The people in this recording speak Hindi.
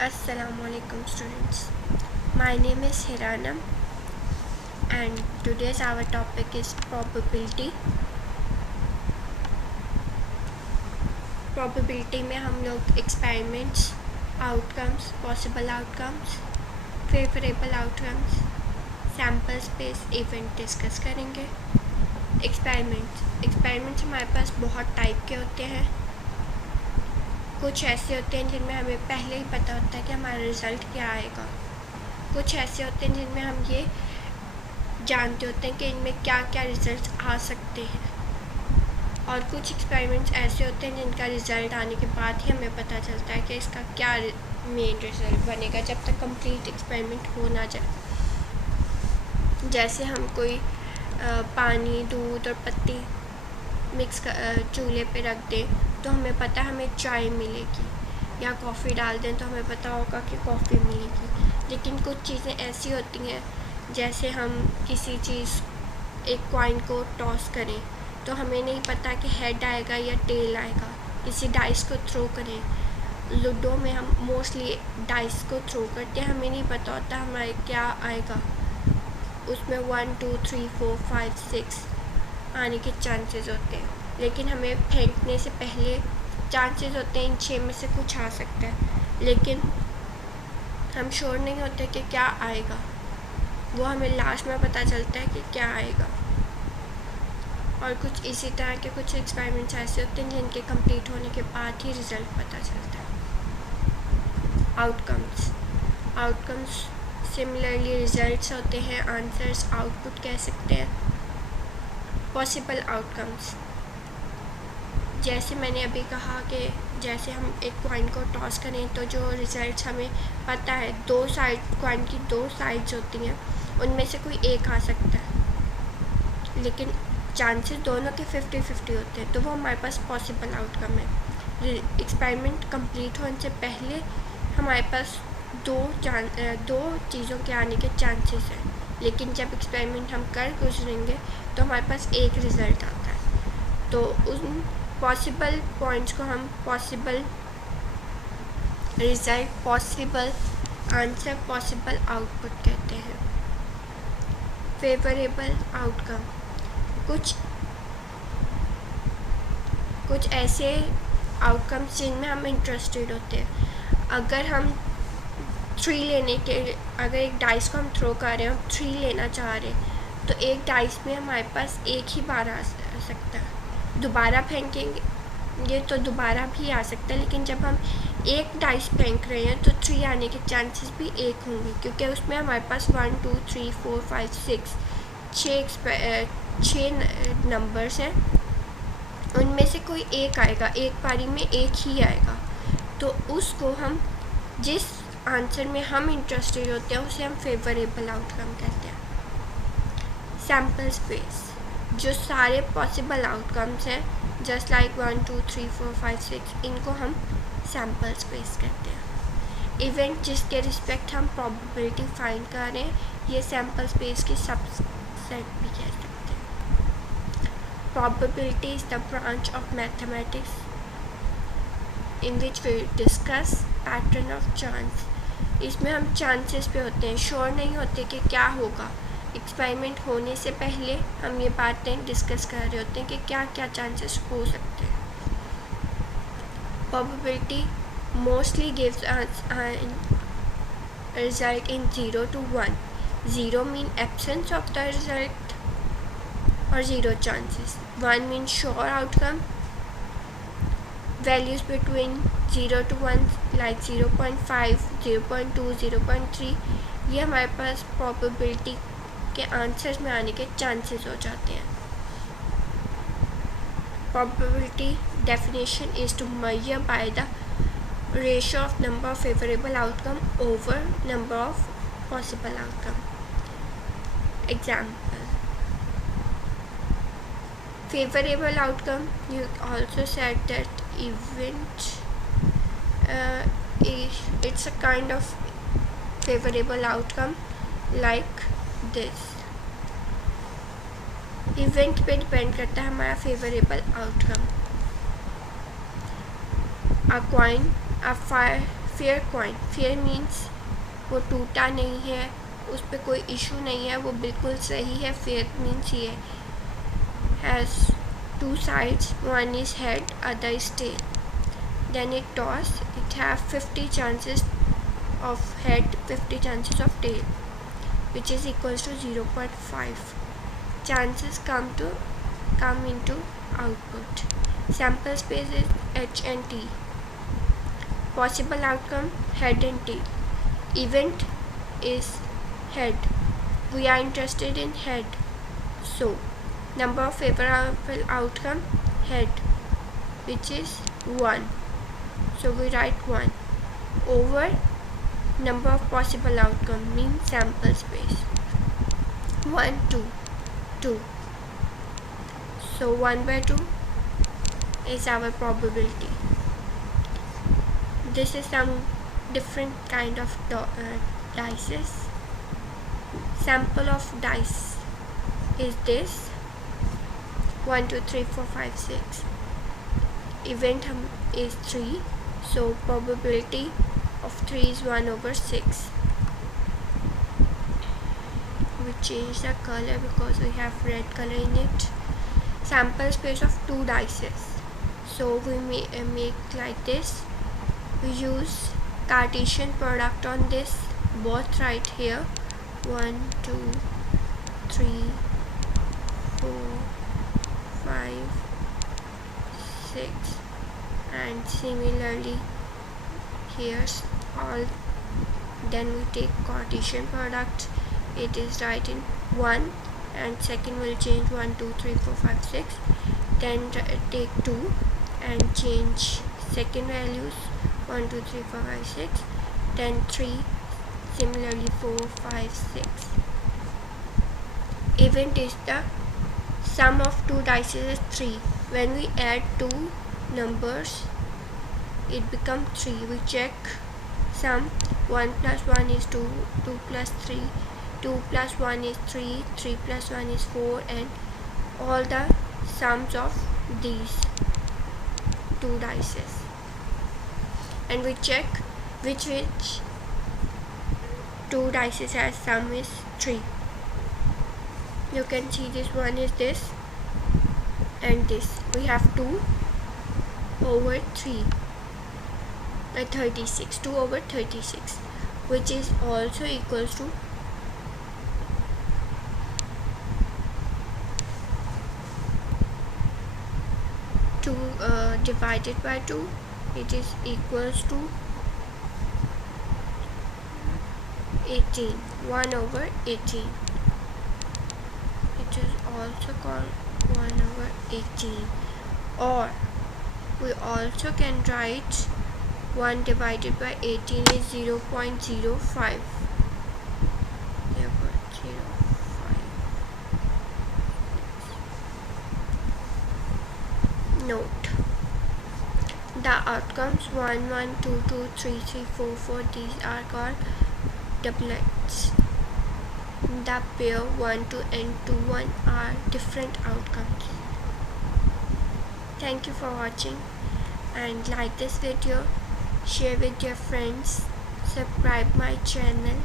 Assalamualaikum students. My name is Hiranam and today's our topic is probability. Probability में हम लोग experiments, outcomes, possible outcomes, favorable outcomes, sample space event discuss करेंगे. experiments हमारे पास बहुत टाइप के होते हैं. कुछ ऐसे होते हैं जिनमें हमें पहले ही पता होता है कि हमारा रिज़ल्ट क्या आएगा. कुछ ऐसे होते हैं जिनमें हम ये जानते होते हैं कि इनमें क्या क्या रिज़ल्ट आ सकते हैं. और कुछ एक्सपेरिमेंट्स ऐसे होते हैं जिनका रिज़ल्ट आने के बाद ही हमें पता चलता है कि इसका क्या मेन रिज़ल्ट बनेगा, जब तक कंप्लीट एक्सपेरिमेंट हो ना जाए. जैसे हम कोई पानी, दूध और पत्ती मिक्स चूल्हे पे रख दें तो हमें पता है हमें चाय मिलेगी, या कॉफ़ी डाल दें तो हमें पता होगा कि कॉफ़ी मिलेगी. लेकिन कुछ चीज़ें ऐसी होती हैं, जैसे हम किसी चीज़ एक कॉइन को टॉस करें तो हमें नहीं पता कि हेड आएगा या टेल आएगा. किसी डाइस को थ्रो करें, लूडो में हम मोस्टली डाइस को थ्रो करते हैं, हमें नहीं पता होता हमारे क्या आएगा. उसमें 1 2 3 4 5 6 आने के चांसेस होते हैं, लेकिन हमें फेंकने से पहले चांसेस होते हैं इन 6 में से कुछ आ सकता है, लेकिन हम श्योर नहीं होते कि क्या आएगा. वो हमें लास्ट में पता चलता है कि क्या आएगा. और कुछ इसी तरह के कुछ एक्सपेरिमेंट्स ऐसे होते हैं जिनके कंप्लीट होने के बाद ही रिज़ल्ट पता चलता है. आउटकम्स सिमिलरली रिज़ल्ट्स होते हैं, आंसर्स आउटपुट कह सकते हैं. पॉसिबल आउटकम्स, जैसे मैंने अभी कहा कि जैसे हम एक कॉइन को टॉस करें तो जो रिज़ल्ट्स हमें पता है, कॉइन की दो साइड्स होती हैं, उनमें से कोई एक आ सकता है, लेकिन चांसेस दोनों के 50-50 होते हैं, तो वो हमारे पास पॉसिबल आउटकम है. एक्सपेरिमेंट कंप्लीट होने से पहले हमारे पास दो चीज़ों के आने के चांसेस हैं, लेकिन जब एक्सपेरिमेंट हम कर गुजरेंगे तो हमारे पास एक रिज़ल्ट आता है. तो उन पॉसिबल पॉइंट्स को हम possible result, possible answer, possible output कहते हैं. फेवरेबल आउटकम, कुछ ऐसे आउटकम्स जिनमें हम इंटरेस्टेड होते हैं. अगर हम अगर एक डाइस को हम थ्रो कर रहे हैं, हम 3 लेना चाह रहे हैं, तो एक डाइस में हमारे पास एक ही बार आ सकता है. दोबारा फेंकेंगे तो दोबारा भी आ सकता है, लेकिन जब हम एक डाइस फेंक रहे हैं तो 3 आने के चांसेस भी एक होंगे, क्योंकि उसमें हमारे पास 1 2 3 4 5 6 नंबर्स हैं. उनमें से कोई एक आएगा, एक पारी में एक ही आएगा. तो उसको हम जिस आंसर में हम इंटरेस्टेड होते हैं उसे हम फेवरेबल आउटकम कहते हैं. सैम्पल स्पेस, जो सारे पॉसिबल आउटकम्स हैं, जस्ट लाइक 1 2 3 4 5 6, इनको हम सैम्पल स्पेस कहते हैं. इवेंट जिसके रिस्पेक्ट हम प्रोबेबिलिटी फाइंड कर रहे हैं, ये सैम्पल स्पेस की सबसेट भी कह सकते हैं. Probability is the branch of mathematics in which we discuss pattern of chance. इसमें हम चांसेस पे होते हैं, श्योर नहीं होते कि क्या होगा. एक्सपेरिमेंट होने से पहले हम ये बातें डिस्कस कर रहे होते हैं कि क्या क्या चांसेस हो सकते हैं. Probability mostly gives us result in 0 to 1. 0 mean absence of the result और 0 chances. 1 mean sure outcome. Values between 0 to 1 like 0.5 0.2 0.3, ये हमारे पास प्रोबेबिलिटी के आंसर्स में आने के चांसेस हो जाते हैं. Probability definition is to measure by the ratio of number of favourable outcome over number of possible outcome. Example, favorable outcome, you also said that event it's a kind of favorable outcome like this. Event पे डिपेंड करता है हमारा favourable outcome. A coin, a fair coin, fair means वो टूटा नहीं है, उस पर कोई इशू नहीं है, वो बिल्कुल सही है. फेयर मीन्स ये has two sides, one is head, other is tail. Then it toss, it have 50 chances of head, 50 chances of tail, which is equals to 0.5. Chances come into output. Sample space is H and T. Possible outcome, head and tail. Event is head. We are interested in head. So, number of favorable outcome, head, which is 1. So we write 1 over number of possible outcome means sample space. 1, 2, 2. So 1 by 2 is our probability. This is some different kind of dices. Sample of dice is this 1, 2, 3, 4, 5, 6. Event is 3. So probability of 3 is 1 over 6. We change the color because we have red color in it. Sample space of 2 dices. So we make like this. We use Cartesian product on this, both right here. 1, 2, 3, 4, 5, 6. And similarly here's all. Then we take Cartesian product, it is right in 1 and second will change 1, 2, 3, 4, 5, 6. Then take 2 and change second values 1, 2, 3, 4, 5, 6. Then 3, similarly 4, 5, 6. Event is the sum of 2 dice is 3. When we add 2 numbers it becomes 3. We check sum. 1 plus 1 is 2, 2 plus 3, 2 plus 1 is 3, 3 plus 1 is 4, and all the sums of these 2 dices. And we check which 2 dices has sum is 3. You can see this one is this and this. We have 2 over 3, 36, 2 over 36, which is also equals to 2 divided by 2, it is equals to 18, 1 over 18. It is also called 1 over 18. Or we also can write 1 divided by 18 is 0.05. Note. The outcomes 1, 1, 2, 2, 3, 3, 4, 4, these are called doublets. The pair 1, 2 and 2, 1 are different outcomes. Thank you for watching and like this video, share with your friends, subscribe my channel.